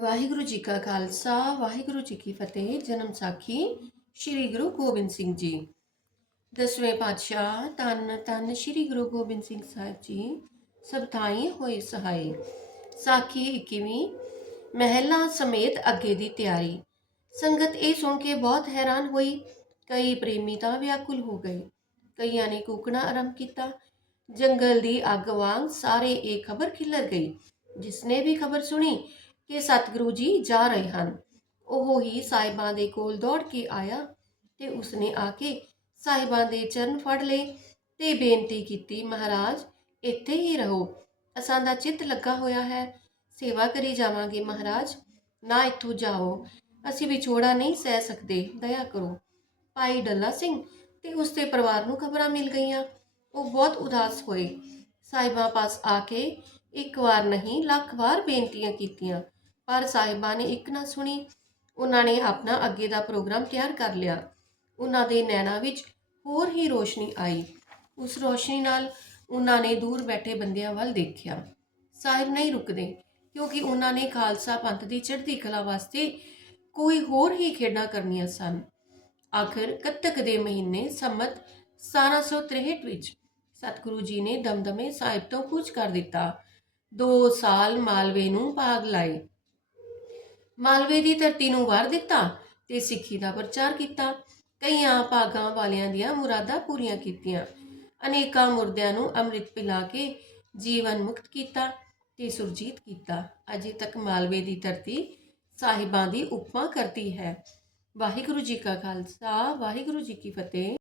ਵਾਹਿਗੁਰੂ ਜੀ ਕਾ ਖਾਲਸਾ, ਵਾਹਿਗੁਰੂ ਜੀ ਕੀ ਫਤਿਹ, ਜਨਮ ਸਾਖੀ ਸ੍ਰੀ ਗੁਰੂ ਗੋਬਿੰਦ ਸਿੰਘ ਜੀ। ਦਸਵੇਂ ਪਾਤਸ਼ਾਹ ਤਨ ਤਨ ਸ੍ਰੀ ਗੁਰੂ ਗੋਬਿੰਦ ਸਿੰਘ ਸਾਹਿਬ ਜੀ, ਸਭ ਥਾਈ ਹੋਏ ਸਹਾਈ। ਸਾਖੀ 21ਵੀਂ ਮਹਿਲਾ ਸਮੇਤ ਅੱਗੇ ਦੀ ਤਿਆਰੀ। ਸੰਗਤ ਇਹ ਸੁਣ ਕੇ ਬਹੁਤ ਹੈਰਾਨ ਹੋਈ। ਕਈ ਪ੍ਰੇਮੀ ਤਾਂ ਵਿਆਕੁਲ ਹੋ ਗਏ। ਕਈਆਂ ਨੇ ਕੂਕਣਾ ਆਰੰਭ ਕੀਤਾ। ਜੰਗਲ ਦੀ ਅੱਗ ਵਾਂਗ ਸਾਰੇ ਇਹ ਖਬਰ ਖਿਲਰ ਗਈ। ਜਿਸਨੇ ਵੀ ਖਬਰ ਸੁਣੀ ਕਿ ਸਤਿਗੁਰੂ ਜੀ ਜਾ ਰਹੇ ਹਨ। ਉਹ ਹੀ ਸਾਹਿਬਾਂ ਦੇ ਕੋਲ ਦੌੜ ਕੇ ਆਇਆ ਤੇ ਉਸਨੇ ਆ ਕੇ ਸਾਹਿਬਾਂ ਦੇ ਚਰਨ ਫੜ ਲਏ ਤੇ ਬੇਨਤੀ ਕੀਤੀ, ਮਹਾਰਾਜ, ਇੱਥੇ ਹੀ ਰਹੋ। ਅਸਾਂ ਦਾ ਚਿੱਤ ਲੱਗਾ ਹੋਇਆ ਹੈ। ਸੇਵਾ ਕਰੀ ਜਾਵਾਂਗੇ, ਮਹਾਰਾਜ। ਨਾ ਇੱਥੋਂ ਜਾਓ। ਅਸੀਂ ਵਿਛੋੜਾ ਨਹੀਂ ਸਹਿ ਸਕਦੇ। ਦਇਆ ਕਰੋ। ਭਾਈ ਡੱਲਾ ਸਿੰਘ ਤੇ ਉਸਦੇ ਪਰਿਵਾਰ ਨੂੰ ਖਬਰਾਂ ਮਿਲ ਗਈਆਂ। ਉਹ ਬਹੁਤ ਉਦਾਸ ਹੋਏ। ਸਾਹਿਬਾਂ ਪਾਸ ਆ ਕੇ ਇੱਕ ਵਾਰ ਨਹੀਂ, ਲੱਖ ਵਾਰ ਬੇਨਤੀਆਂ ਕੀਤੀਆਂ। ਪਰ ਸਾਹਿਬਾਂ ਨੇ ਇੱਕ ਨਾ ਸੁਣੀ। ਉਹਨਾਂ ਨੇ ਆਪਣਾ ਅੱਗੇ ਦਾ ਪ੍ਰੋਗਰਾਮ ਤਿਆਰ ਕਰ ਲਿਆ। ਉਹਨਾਂ ਦੇ ਨੈਣਾ ਵਿੱਚ ਹੋਰ ਹੀ ਰੋਸ਼ਨੀ ਆਈ। ਉਸ ਰੋਸ਼ਨੀ ਨਾਲ ਉਹਨਾਂ ਨੇ ਦੂਰ ਬੈਠੇ ਬੰਦਿਆਂ ਵੱਲ ਦੇਖਿਆ। ਸਾਹਿਬ ਨਹੀਂ ਰੁਕਦੇ, ਕਿਉਂਕਿ ਉਹਨਾਂ ਨੇ ਖਾਲਸਾ ਪੰਥ ਦੀ ਚੜ੍ਹਦੀ ਕਲਾ ਵਾਸਤੇ ਕੋਈ ਹੋਰ ਹੀ ਖੇਡਾਂ ਕਰਨੀਆਂ ਸਨ। ਆਖਰ ਕੱਤਕ ਦੇ ਮਹੀਨੇ ਸੰਮਤ 1763 ਵਿੱਚ ਸਤਿਗੁਰੂ ਜੀ ਨੇ ਦਮਦਮੇ ਸਾਹਿਬ ਤੋਂ ਕੁਝ ਕਰ ਦਿੱਤਾ। 2 ਸਾਲ ਮਾਲਵੇ ਨੂੰ ਭਾਗ ਲਾਏ। ਮਾਲਵੇ ਦੀ ਧਰਤੀ ਨੂੰ ਵਾਰ ਦਿੱਤਾ ਤੇ ਸਿੱਖੀ ਦਾ ਪ੍ਰਚਾਰ ਕੀਤਾ। ਕਈਆਂ ਭਾਗਾਂ ਵਾਲਿਆਂ ਦੀਆਂ ਮੁਰਾਦਾਂ ਪੂਰੀਆਂ ਕੀਤੀਆਂ। ਅਨੇਕਾਂ ਮੁਰਦਿਆਂ ਨੂੰ ਅੰਮ੍ਰਿਤ ਪਿਲਾ ਕੇ ਜੀਵਨ ਮੁਕਤ ਕੀਤਾ ਤੇ ਸੁਰਜੀਤ ਕੀਤਾ। ਅਜੇ ਤੱਕ ਮਾਲਵੇ ਦੀ ਧਰਤੀ ਸਾਹਿਬਾਂ ਦੀ ਉਪਮਾ ਕਰਦੀ ਹੈ। ਵਾਹਿਗੁਰੂ ਜੀ ਕਾ ਖਾਲਸਾ, ਵਾਹਿਗੁਰੂ ਜੀ ਕੀ ਫਤਿਹ।